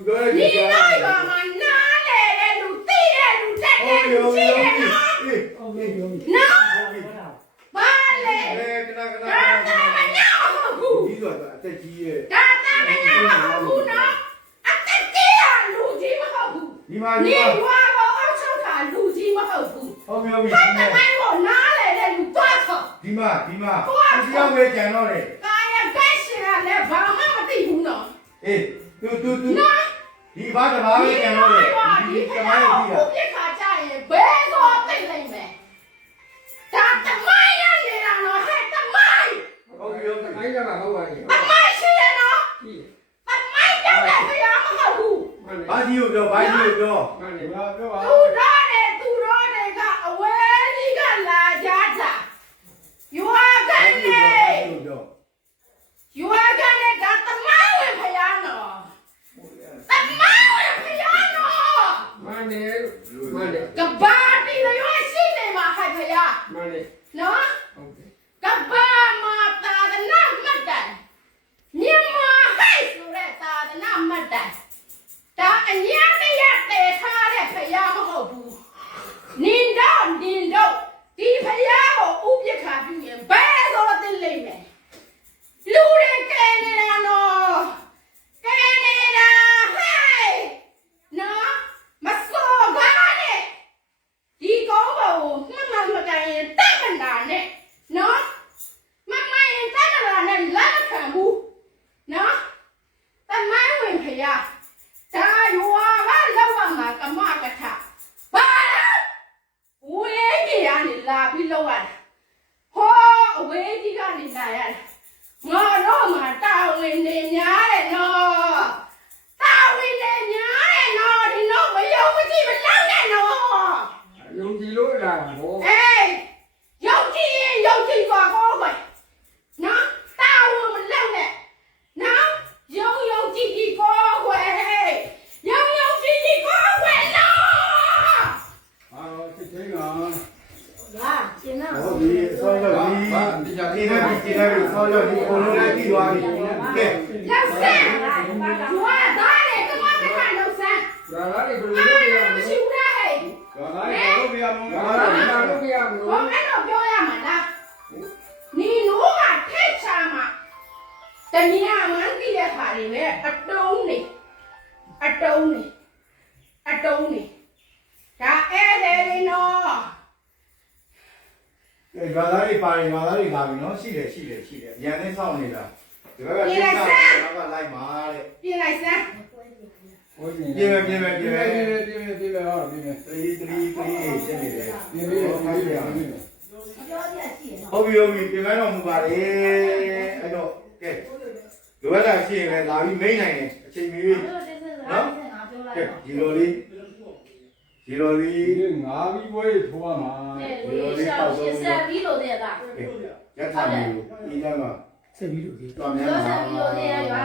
你那个嘛，拿来的路，对的路，在的路，去的路，那，完嘞，咱们娘好苦，咱们娘好苦呢，啊，这这样路基么好苦，你话我二手他路基么好苦，他他买我拿来的路多少？ဒီမှာသူတယောက်ပဲကြံတော့တယ် 哎呀，该死了，来帮妈妈对付呢。 အေးသူဒီဘာတဘာပဲကြံတော့တယ်ဒီကမိုင်းကြည့် 我别看家人，别说对了没？咱他妈呀，你让我还他妈， ဟုတ်ပြီ အဲ့ဒါကဟုတ်ပါရဲ့ 他妈是人呢，他妈叫来不要么好苦。 ဘာကြီးကိုပြော မှန်တယ် 都让那个为你个老家子，有啊干嘞，有啊干嘞，咱他妈会培养呢，他妈会培养呢。 မှန်တယ်မှန်တယ် ကဘာတီရရွှေရှိနေမှာဟဲ့ခရ မှန်တယ် နော် ဟုတ်တယ် ကဘာမှာသာသနာမှတ်တယ်မြန်မာဟဲ့ဆိုတဲ့သာသနာမှတ်တယ်ဒါအညာတရားတည်ထားတဲ့ဖယားမဟုတ်ဘူးနင်တော့ဒီဖယားကိုဥပ္ပခါပြုရင်ဘယ်ဆိုသိလိမ့်မယ်လူတွေကဲနေတာနော်ကဲနေတာဟဲ့နော်မစော်ကားနဲ့ ဒီကောင်းပါကိုမှန်ကန်ရင်တက်မလာနဲ့နော်မမှန်ရင်တက်မလာနဲ့လက်မခံဘူးနော်တမိုင်းဝင်ဖရဒါရွာကလောက်ပါမှာကမကထဘာဝေးကြီးရနေလာပြီးလောက်ရတာဟောအဝေးကြီးကနေလာရတယ်ငါတော့မှတာဝန်နေများတယ်နော်တာဝန်နေများတယ်နော်ဒီတော့မယုံမကြည့်မလောက်နဲ့နော် ယုံကြည်လို့လာတာဗော 哎，有钱有钱多高贵，那大我们老的，那有钱高贵，有钱高贵啦！ အာစစ်ချင်းက 啊，真的。 ဟုတ်ပြီဆောရောက်ပြီဒီနေ့ဆောရောက်ဒီဘုံလုံးလေးပြီးသွားပြီကဲ 老三，我哪里跟我们看老三？ ဒါကလည်းဘယ်လို 哎 လုပ်ရ 呀， မ 不 လဲ 是我嘿， ဒါလိုက်တော့ပြရမ ဒါ လား ကလည်းလုပ်ရမ 我 လို့ 们都表演嘛啦。你如果太差嘛，等你啊，满地的话里面啊东呢，啊东呢，啊东呢，ဒါအဲ့ဒါလေးနော် ကဲဘာသာရေးပါရင်ဘာသာရေးလာပြီနော်ရှိတယ်ရန်နဲ့စောင့်နေတာဒီဘက်ကပြစ်တာကလိုက်ပါတဲ့ ပြင်လိုက်စမ်း ဟုတ်တယ် ပြင်မယ် ပြင်မယ်ဟုတ်ပြင်မယ် 3ဖြစ်နေတယ် ပြင်မယ်ဟုတ်ပြီပြင်မယ်တော့မူပါလေအဲ့တော့ကဲလိုအပ်တာရှိရင်လည်းလာပြီးမိတ်နိုင်တယ်အချိန်မီနော်ကဲဒီလိုလေး ဒီငါးပြီးဘွေးထိုးရမှာ ဆက်ပြီးလို့တဲ့က ရထားမျိုးဒီကမှာ ဆက်ပြီးလို့ဒီ တော်များ ဆက် မှာ ပြီးလို့တဲ့ရွာ